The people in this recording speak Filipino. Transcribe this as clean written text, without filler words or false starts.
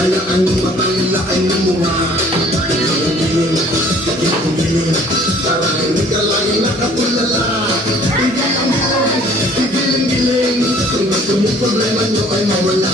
Hayaan mo mapangilakay ng mukha. Giling-giling, para hindi ka lagi nakatulala. Giling-giling, kung gusto mong problema nyo ay mawala.